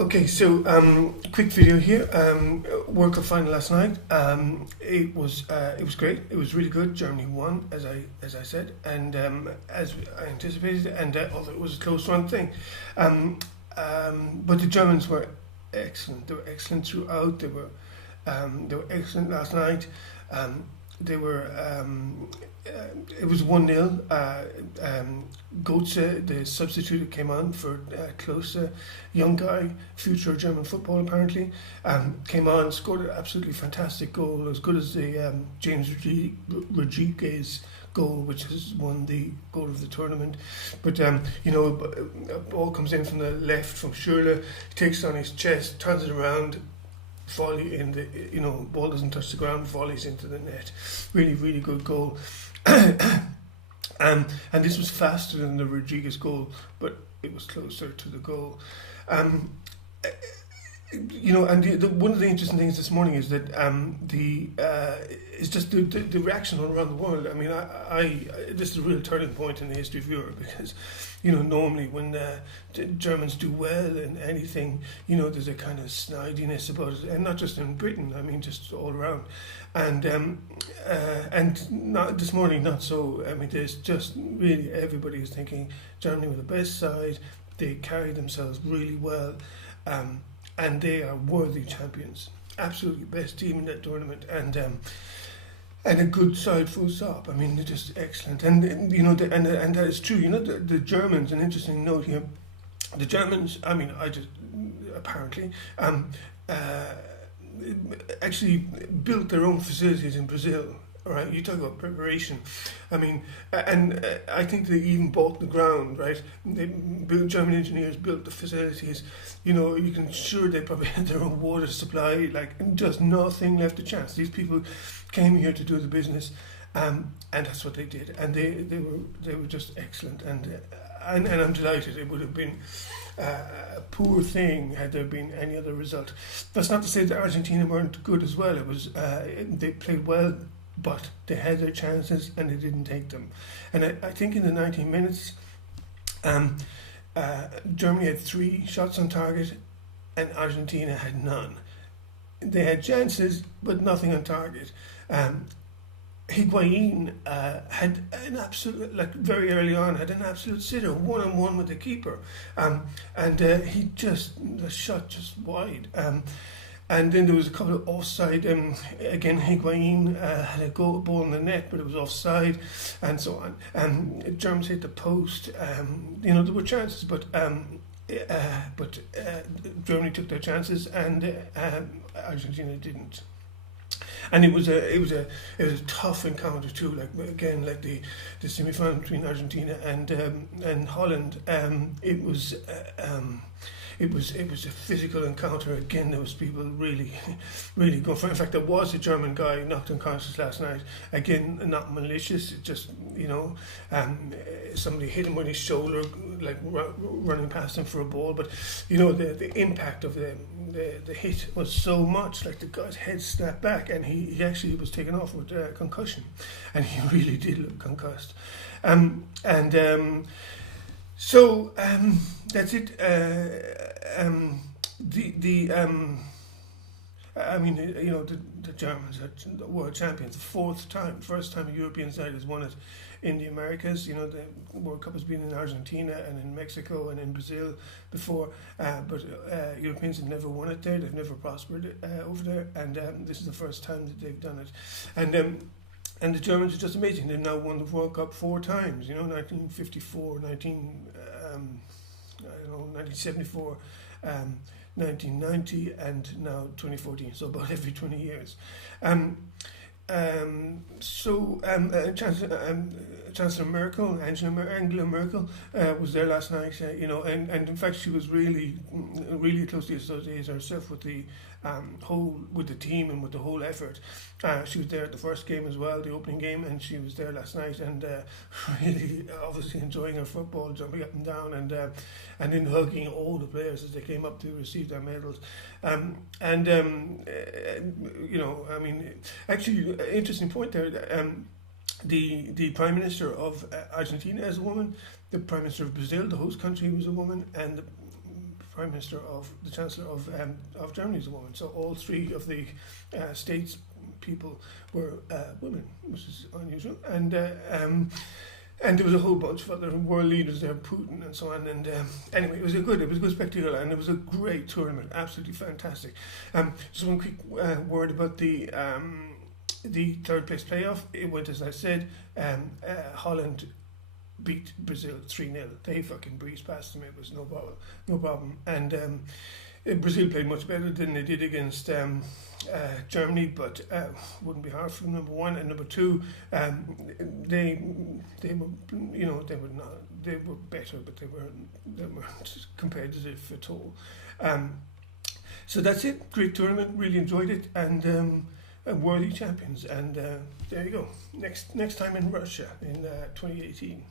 Okay, so quick video here. World Cup final last night. It was great. It was really good. Germany won, as I said, and as I anticipated. And although it was a close run thing, but the Germans were excellent. They were excellent throughout. They were excellent last night. They were. It was 1-0. Götze, the substitute that came on for Klose, young guy, future German football apparently, came on, scored an absolutely fantastic goal, as good as the James Rodriguez goal, which has won the goal of the tournament. But a ball comes in from the left from Schürrle, he takes it on his chest, turns it around, volley in the, ball doesn't touch the ground, volleys into the net. Really, really good goal. And this was faster than the Rodriguez goal, but it was closer to the goal. And one of the interesting things this morning is that it's just the reaction all around the world. I mean, this is a real turning point in the history of Europe, because normally when the Germans do well in anything, there's a kind of snidiness about it, and not just in Britain. I mean, just all around. And not this morning, not so. I mean, there's just really everybody is thinking Germany were the best side. They carried themselves really well. And they are worthy champions, absolutely best team in that tournament, and a good side, full stop. I mean, they're just excellent, and and that is true. The Germans. An interesting note here: the Germans. I mean, apparently actually built their own facilities in Brazil. Right, you talk about preparation. I mean, and I think they even bought the ground. Right, German engineers built the facilities. You can sure they probably had their own water supply. Like, just nothing left to chance. These people came here to do the business, and that's what they did. And they were just excellent. And I'm delighted. It would have been a poor thing had there been any other result. That's not to say that Argentina weren't good as well. It was they played well, but they had their chances and they didn't take them. And I think in the 90 minutes, Germany had 3 shots on target and Argentina had none. They had chances, but nothing on target. Higuain had an absolute, very early on, had an absolute sitter, one-on-one with the keeper. The shot just wide. And then there was a couple of offside. Again, Higuain had a ball in the net, but it was offside, and so on. Germans hit the post. There were chances, but Germany took their chances, and Argentina didn't. And it was a tough encounter too. Like the semi-final between Argentina and Holland. It was a physical encounter. Again, there was people really, really going for it. In fact, there was a German guy knocked unconscious last night. Again, not malicious. It just, somebody hit him with his shoulder, running past him for a ball. But, the impact of the hit was so much. Like, the guy's head snapped back, and he actually was taken off with concussion, and he really did look concussed. So that's it. The Germans are the world champions. First time a European side has won it in the Americas. The World Cup has been in Argentina and in Mexico and in Brazil before, but Europeans have never won it there. They've never prospered over there, and this is the first time that they've done it. And the Germans are just amazing. They've now won the World Cup 4 times. 1954, 1974, 1990, and now 2014. So about every 20 years. Chancellor Merkel, Angela Merkel, was there last night. And in fact she was really, really closely associated herself with the with the team and with the whole effort. She was there at the first game as well, the opening game, and she was there last night, and really obviously enjoying her football, jumping up and down, and then hugging all the players as they came up to receive their medals. Actually, interesting point there. The Prime Minister of Argentina is a woman. The Prime Minister of Brazil, the host country, was a woman, and the Prime Minister of the Chancellor of Germany is a woman. So all three of the states people were women, which is unusual. And there was a whole bunch of other world leaders there, Putin and so on. And anyway, it was a good spectacle, and it was a great tournament, absolutely fantastic. Just one quick word about the third place playoff. It went as I said. Holland beat Brazil 3-0. They fucking breezed past them. It was no problem. And Brazil played much better than they did against Germany, but wouldn't be hard for them, number one. And number two, they were better, but they weren't competitive at all. So that's it. Great tournament. Really enjoyed it, and worthy champions. And there you go. Next time in Russia in 2018.